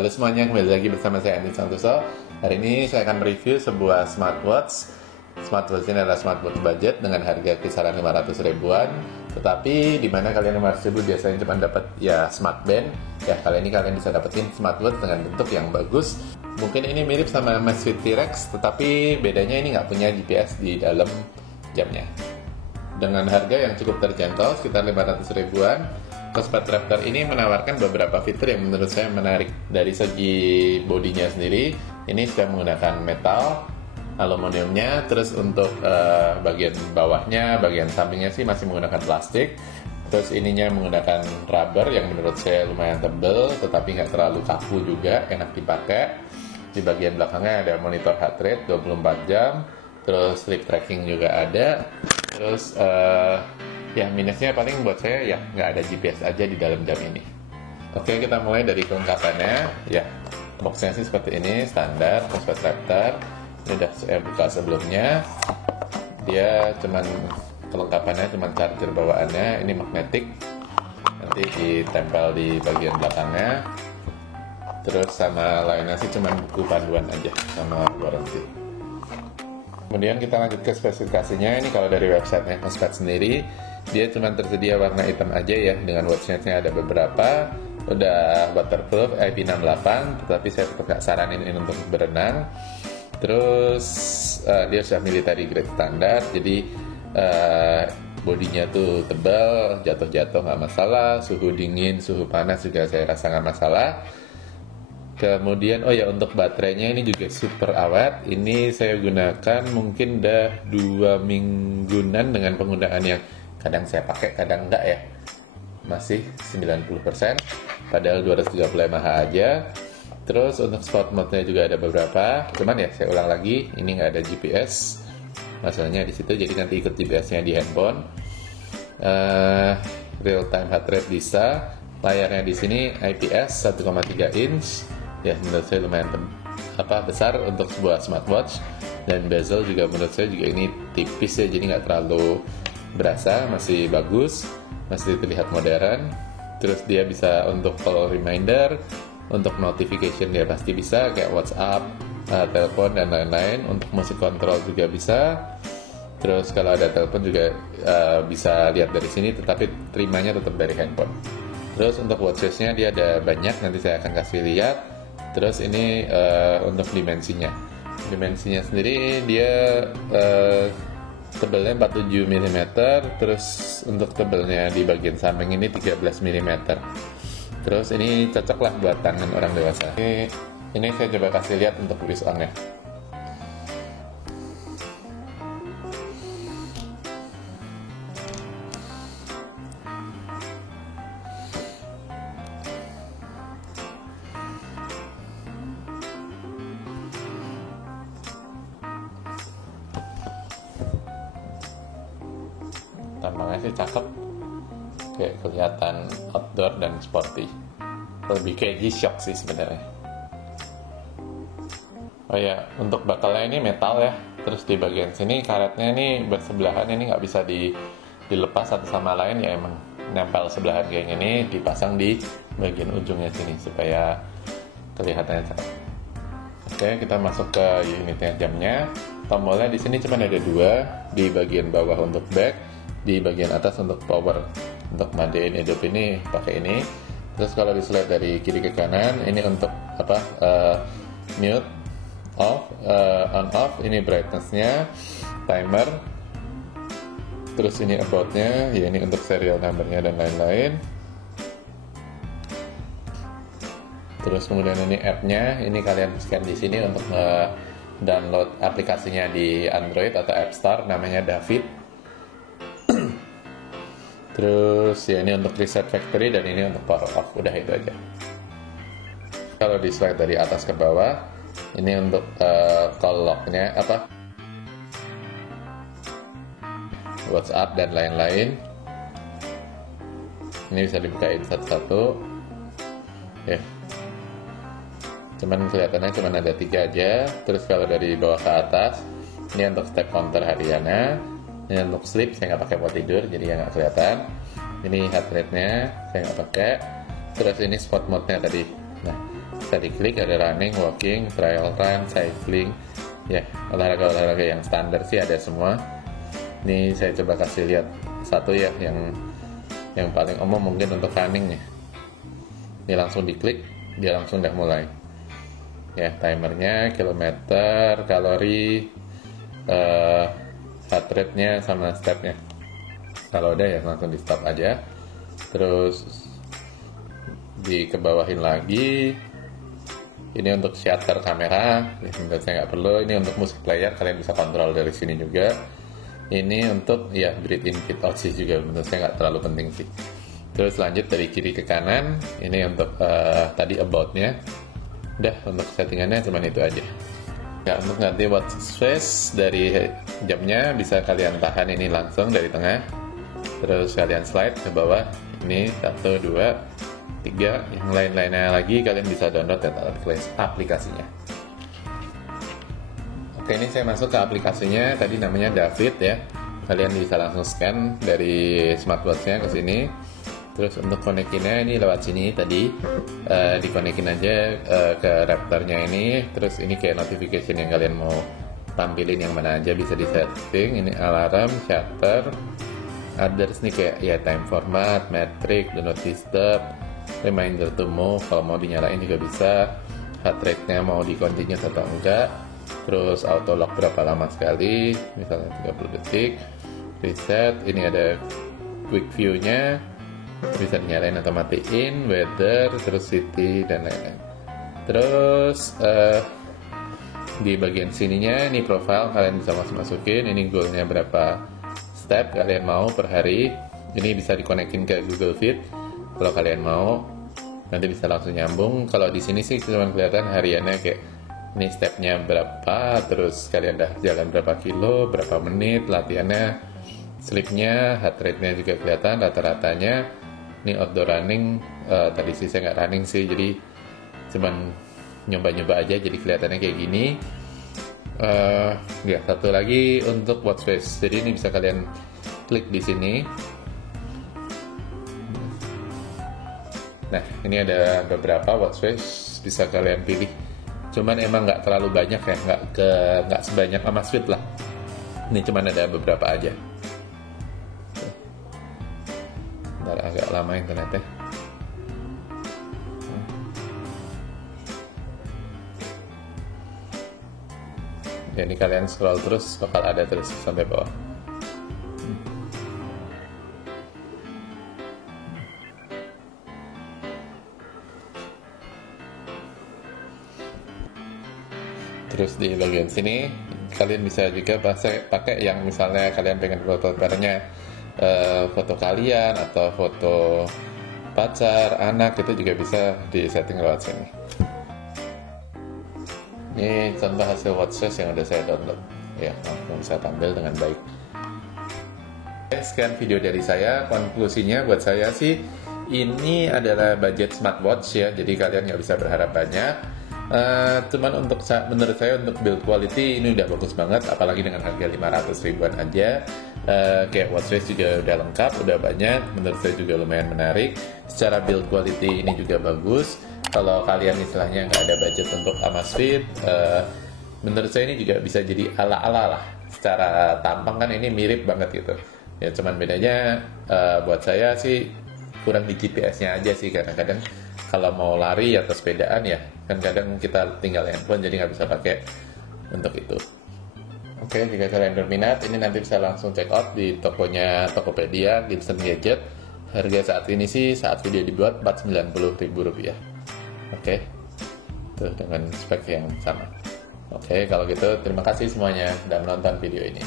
Halo semuanya, kembali lagi bersama saya Andin Santoso. Hari ini saya akan review sebuah smartwatch. Smartwatch ini adalah smartwatch budget dengan harga kisaran 500 ribuan. Tetapi di mana kalian 500 ribu biasanya cuma dapat ya smart band. Ya kali ini kalian bisa dapetin smartwatch dengan bentuk yang bagus. Mungkin ini mirip sama Amazfit T-Rex, tetapi bedanya ini nggak punya GPS di dalam jamnya. Dengan harga yang cukup terjangkau, sekitar 500 ribuan, Cospat Raptor ini menawarkan beberapa fitur yang menurut saya menarik. Dari segi bodinya sendiri, ini sudah menggunakan metal, aluminiumnya, terus untuk bagian bawahnya, bagian sampingnya sih masih menggunakan plastik. Terus ininya menggunakan rubber yang menurut saya lumayan tebal, tetapi nggak terlalu kaku juga, enak dipakai. Di bagian belakangnya ada monitor heart rate 24 jam, terus sleep tracking juga ada. Terus ya minusnya paling buat saya ya nggak ada GPS aja di dalam jam ini. Oke, kita mulai dari kelengkapannya. Ya, boxnya sih seperti ini, standar Cospat Raptor. Ini udah saya buka sebelumnya. Dia cuman kelengkapannya cuman charger bawaannya, ini magnetik. Nanti ditempel di bagian belakangnya. Terus sama lainnya sih cuman buku panduan aja sama warranty. Kemudian kita lanjut ke spesifikasinya. Ini kalau dari websitenya Cospat sendiri, dia cuma tersedia warna hitam aja ya. Dengan watchnya ada beberapa, udah waterproof IP68, tetapi saya tetap nggak saranin ini untuk berenang. Terus dia sudah military grade standar, jadi bodinya tuh tebal, jatuh-jatuh nggak masalah, suhu dingin, suhu panas juga saya rasa nggak masalah. Kemudian, oh ya, untuk baterainya ini juga super awet. Ini saya gunakan mungkin udah 2 mingguan dengan penggunaan yang kadang saya pakai, kadang enggak ya. Masih 90%, padahal 230 mAh aja. Terus untuk sport mode-nya juga ada beberapa. Cuman ya, saya ulang lagi, ini nggak ada GPS. Masalahnya di situ, jadi nanti ikut GPS-nya di handphone. Real time heart rate bisa. Layarnya di sini IPS 1,3 inch. Ya, menurut saya lumayan besar untuk sebuah smartwatch. Dan bezel juga menurut saya juga ini tipis ya, jadi nggak terlalu berasa, masih bagus, masih terlihat modern. Terus dia bisa untuk call reminder, untuk notification dia pasti bisa, kayak WhatsApp, telepon dan lain-lain. Untuk musik control juga bisa. Terus kalau ada telepon juga bisa lihat dari sini, tetapi terimanya tetap dari handphone. Terus untuk watches-nya dia ada banyak, nanti saya akan kasih lihat. Terus ini untuk dimensinya sendiri dia tebelnya 47 mm, terus untuk tebelnya di bagian samping ini 13 mm. Terus ini cocok lah buat tangan orang dewasa. Ini saya coba kasih lihat untuk wrist on-nya. Tampangnya sih cakep, kayak kelihatan outdoor dan sporty, lebih kayak G-Shock sih sebenarnya. Oh ya, untuk bakalnya ini metal ya. Terus di bagian sini karetnya ini bersebelahan, ini nggak bisa dilepas satu sama lain ya, emang nempel sebelahan kayak gini, dipasang di bagian ujungnya sini supaya kelihatannya cakep. Oke, kita masuk ke unitnya jamnya. Tombolnya di sini cuma ada 2, di bagian bawah untuk back, di bagian atas untuk power. Untuk matiin hidup ini pakai ini. Terus kalau di slide dari kiri ke kanan, ini untuk mute, off, on off, ini brightness-nya, timer. Terus ini about-nya, ya ini untuk serial number-nya dan lain-lain. Terus kemudian ini app-nya, ini kalian scan di sini untuk download aplikasinya di Android atau App Store, namanya David. Terus ya ini untuk reset factory dan ini untuk power off, udah itu aja. Kalau di slide dari atas ke bawah, ini untuk call log-nya WhatsApp dan lain-lain. Ini bisa dibukain satu-satu. Ya. Cuman kelihatannya cuma ada 3 aja. Terus kalau dari bawah ke atas, ini untuk step counter hariannya. Ini untuk sleep, saya nggak pakai buat tidur, jadi ya nggak kelihatan. Ini heart rate-nya, saya nggak pakai. Terus ini sport mode-nya tadi. Nah, bisa diklik, ada running, walking, trail run, cycling, ya olahraga yang standar sih ada semua. Ini saya coba kasih lihat satu ya, yang paling umum mungkin untuk running ya. Ini langsung diklik, dia langsung udah mulai. Ya, timernya, kilometer, kalori, heart rate-nya sama step-nya. Kalau udah ya langsung di stop aja. Terus dikebawahin lagi. Ini untuk shutter kamera, ya, menurut saya nggak perlu. Ini untuk music player, kalian bisa kontrol dari sini juga. Ini untuk ya breathe in, breathe out sih juga, menurut saya nggak terlalu penting sih. Terus lanjut dari kiri ke kanan. Ini untuk tadi about-nya. Udah, untuk settingannya cuma itu aja. Ya, untuk ganti watch face dari jamnya bisa kalian tahan ini langsung dari tengah. Terus kalian slide ke bawah. Ini 1, 2, 3. Yang lain-lainnya lagi kalian bisa download aplikasinya. Oke, ini saya masuk ke aplikasinya. Tadi namanya David ya. Kalian bisa langsung scan dari smartwatch-nya ke sini. Terus untuk konekinnya ini lewat sini tadi, dikonekin aja ke Raptor-nya ini. Terus ini kayak notification yang kalian mau tampilin yang mana aja bisa di setting. Ini alarm, shutter, others nih kayak ya time format, metric, do not disturb, reminder to move, kalau mau dinyalain juga bisa. Heart rate-nya mau di continuous atau enggak. Terus auto lock berapa lama sekali, misalnya 30 detik. Reset, ini ada quick view-nya, bisa dinyalain atau matiin, weather, terus city dan lain-lain. Terus di bagian sininya ini profile, kalian bisa masukin ini goalnya berapa step kalian mau per hari. Ini bisa dikonekin ke Google Fit kalau kalian mau, nanti bisa langsung nyambung. Kalau di sini sih cuma kelihatan hariannya kayak ini stepnya berapa, terus kalian udah jalan berapa kilo, berapa menit latihannya, sleepnya, heart rate-nya juga kelihatan rata-ratanya. Ini outdoor running, tadi sih saya nggak running sih, jadi cuman nyoba-nyoba aja, jadi kelihatannya kayak gini. Ya, satu lagi untuk watch face, jadi ini bisa kalian klik di sini. Nah, ini ada beberapa watch face, bisa kalian pilih. Cuman emang nggak terlalu banyak ya, nggak sebanyak Amazfit lah. Ini cuman ada beberapa aja. Agak lama internetnya. Jadi kalian scroll terus bakal ada terus sampai bawah. Terus di bagian sini kalian bisa juga pakai yang misalnya kalian pengen foto barengnya, foto kalian atau foto pacar, anak, itu juga bisa di setting lewat sini. Ini contoh hasil watches yang udah saya download ya, langsung saya tampil dengan baik. Sekian video dari saya. Konklusinya buat saya sih ini adalah budget smartwatch ya, jadi kalian nggak bisa berharap banyak. Cuman menurut saya untuk build quality ini udah bagus banget, apalagi dengan harga 500 ribuan aja. Kayak watch face juga udah lengkap, udah banyak, menurut saya juga lumayan menarik. Secara build quality ini juga bagus. Kalau kalian istilahnya nggak ada budget untuk Amazfit, menurut saya ini juga bisa jadi ala-ala lah. Secara tampang kan ini mirip banget gitu ya, cuman bedanya buat saya sih kurang di GPS-nya aja sih. Kadang-kadang kalau mau lari atau sepedaan ya kan kadang kita tinggal handphone, jadi nggak bisa pakai untuk itu. Oke, jika kalian berminat, ini nanti bisa langsung check out di tokonya Tokopedia, Gibson Gadget. Harga saat ini sih, saat video dibuat, Rp490.000. Oke, tuh dengan spek yang sama. Oke, kalau gitu terima kasih semuanya sudah menonton video ini.